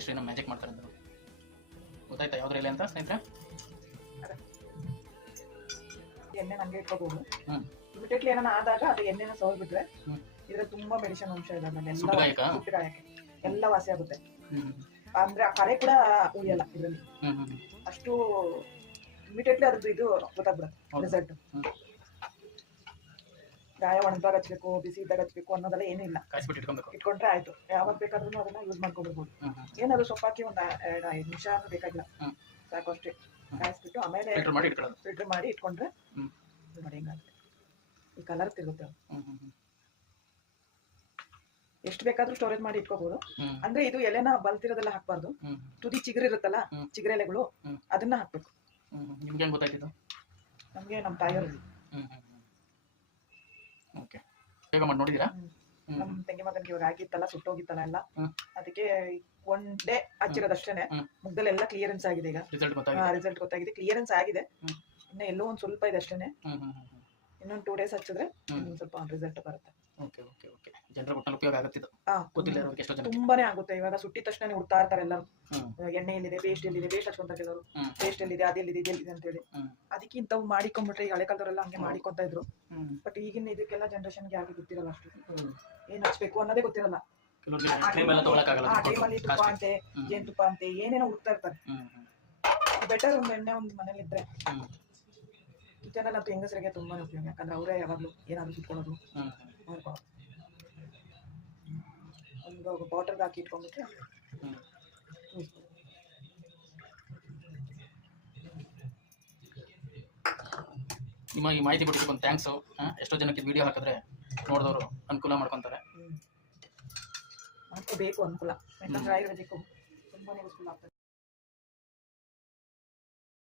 ಎಷ್ಟು ಏನೋ ಮ್ಯಾಜಿಕ್ ಮಾಡ್ತಾರೆ ಅಂತ ಗೊತ್ತಾಯ್ತಾ ಯಾವ್ದ್ರ ಎಲೆ ಅಂತ ಸ್ನೇಹಿತರೆ? ಎಣ್ಣೆ ನಂಗೆ ಇಟ್ಕೋಬಹುದು. ಇಮಿಡಿಯೇಟ್ಲಿ ಏನಾನ ಆದಾಗ ಅದು ಎಣ್ಣೆನ ಸವರ್ಬಿಟ್ರೆ ಇದ್ರಲ್ಲಿ ತುಂಬಾ ಮೆಡಿಸಿನ್ ಅಂಶ ಇದೆ. ಸುಟ್ಟಗಾಯಕ್ಕೆ ಎಲ್ಲ ವಾಸಿ ಆಗುತ್ತೆ. ಅಂದ್ರೆ ಆ ಕರೆ ಕೂಡ ಉಳಿಯಲ್ಲ ಇದರಲ್ಲಿ. ಅಷ್ಟು ಇಮಿಡಿಯೇಟ್ಲಿ ಅದ್ರದ್ದು ಇದು ಗೊತ್ತಾಗ್ಬಿಡುತ್ತೆ ರಿಸಲ್ಟ್. ಗಾಯ ಒಣದಾಗ ಹಚ್ಬೇಕು, ಬಿಸಿ ಇದ್ದಾಗ ಹಚ್ಬೇಕು ಅನ್ನೋದೆಲ್ಲ ಏನಿಲ್ಲ. ಇಟ್ಕೊಂಡ್ರೆ ಆಯ್ತು. ಯಾವಾಗ ಬೇಕಾದ್ರೂ ಅದನ್ನ ಯೂಸ್ ಮಾಡ್ಕೊಬಿಡ್ಬೋದು. ಏನಾದ್ರು ಸೊಪ್ಪಾಕಿ ಒಂದು 2-5 ನಿಮಿಷ ಬೇಕಾಗಿಲ್ಲ, ಸಾಕು ಅಷ್ಟೇ. ಕಾಯಿಸ್ಬಿಟ್ಟು ಆಮೇಲೆ ಫಿಲ್ಟರ್ ಮಾಡಿ ಇಟ್ಕೊಂಡ್ರೆ ನೋಡಿ ಹಿಂಗಾಗುತ್ತೆ. ಈ ಕಲರ್ ತಿರುತ್ತೆ. ಎಷ್ಟು ಬೇಕಾದ್ರೂ ಸ್ಟೋರೇಜ್ ಮಾಡಿ ಇಟ್ಕೋಬಹುದು. ಅಂದ್ರೆ ಇದು ಎಲೆನ ಬಲ್ತಿರೋದೆಲ್ಲ ಹಾಕ್ಬಾರ್ದು. ತುದಿ ಚಿಗುರು ಇರುತ್ತಲ್ಲ, ಚಿಗುರು ಎಲೆಗಳು, ಅದನ್ನ ಹಾಕ್ಬೇಕು. ನಿಮ್ಗೆ ಹೆಂಗ್ ಗೊತ್ತಾಯ್ತು? ನಮ್ಗೆ ನಮ್ಮ ತಾಯಿಯವರು ಬೇಗ ಮಾಡಿ ನೋಡಿದೀರಾ? ನಮ್ ತಂಗಿ ಮಗನಿಗೆ ಇವಾಗ ಆಗಿತ್ತಲ್ಲ, ಸುಟ್ಟೋಗಿತ್ತಲ್ಲ ಎಲ್ಲ, ಅದಕ್ಕೆ ಒನ್ ಡೇ ಹಚ್ಚಿರೋದಷ್ಟೇನೆ ಮುಗ್ದಲ್ಲೆಲ್ಲ ಕ್ಲಿಯರೆನ್ಸ್ ಆಗಿದೆ. ಈಗ ರಿಸಲ್ಟ್ ಗೊತ್ತಾಗಿದೆ, ಕ್ಲಿಯರೆನ್ಸ್ ಆಗಿದೆ. ಇನ್ನ ಎಲ್ಲೋ ಒಂದ್ ಸ್ವಲ್ಪ ಇದೆ ಅಷ್ಟೇನೆ. ಇನ್ನೊಂದು 2 days ಹಚ್ಚಿದ್ರೆ ಸ್ವಲ್ಪ ರಿಸಲ್ಟ್ ಬರುತ್ತೆ. ತುಂಬಾನೇ ಆಗುತ್ತೆ. ಇವಾಗ ಸುಟ್ಟಿದ ತಕ್ಷಣ ಹುಡ್ತಾ ಇರ್ತಾರೆ ಎಲ್ಲರೂ, ಎಣ್ಣೆ ಎಲ್ಲಿದೆ, ಪೇಸ್ಟ್ ಎಲ್ಲಿದೆ, ಪೇಸ್ಟ್ ಹಚ್ಕೊಂತ ಕೆಲವರು, ಪೇಸ್ಟ್ ಎಲ್ಲಿದೆ, ಅದೆಲ್ಲಿದೆ, ಇದೆಲ್ಲಿದೆ ಅಂತ ಹೇಳಿ. ಅದಕ್ಕೆ ಇಂಥವು ಮಾಡಿಕೊಂಡ್ಬಿಟ್ರೆ ಈ ಹಳೆ ಕಾಲದವರೆಲ್ಲ ಹಂಗೆ ಮಾಡಿಕೊಂತ ಇದ್ರು. ಬಟ್ ಈಗಿನ ಇದಕ್ಕೆಲ್ಲ ಜನರೇಷನ್ಗೆ ಯಾಕೆ ಗೊತ್ತಿರಲ್ಲ, ಅಷ್ಟು ಏನ್ ಹಚ್ಬೇಕು ಅನ್ನೋದೇ ಗೊತ್ತಿರಲ್ಲ. ಆ ಟೈಮಲ್ಲಿ ತುಪ್ಪ ಅಂತೆ, ಜೇನುತುಪ್ಪ ಅಂತೆ ಏನೇನೋ ಹುಡ್ತಾ ಇರ್ತಾರೆ. ಬೆಟರ್ ಒಂದು ಎಣ್ಣೆ ಒಂದು ಮನೇಲಿ ಇದ್ರೆ. ಕಿಚನ್ ಅಲ್ಲಿ ಅಂತೂ ಹೆಂಗಸರಿಗೆ ತುಂಬಾನೇ ಉಪಯೋಗ. ಯಾಕಂದ್ರೆ ಅವರೇ ಯಾವಾಗ್ಲೂ ಏನಾದ್ರು ಸುಟ್ಕೊಳ್ಳೋದು, ಒಂದು ಬಾಟಲ್ಗೆ ಹಾಕಿ ಇಟ್ಕೊಂಡ್ಬಿಟ್ರೆ ನಿಮ್ಮ ಈ ಮಾಹಿತಿ ಕೊಟ್ಟಿದ್ದಕ್ಕೆ ಒಂದು ಥ್ಯಾಂಕ್ಸು. ಎಷ್ಟೋ ಜನಕ್ಕೆ ವಿಡಿಯೋ ಹಾಕಿದ್ರೆ ನೋಡಿದವರು ಅನುಕೂಲ ಮಾಡ್ಕೊತಾರೆ. ಬೇಕು ಅನುಕೂಲ. ಯಾಕಂದ್ರೆ ಆಯುರ್ವೇದಿಕ್ ತುಂಬಾನೇ ಯೂಸ್ಫುಲ್ ಆಗ್ತದೆ.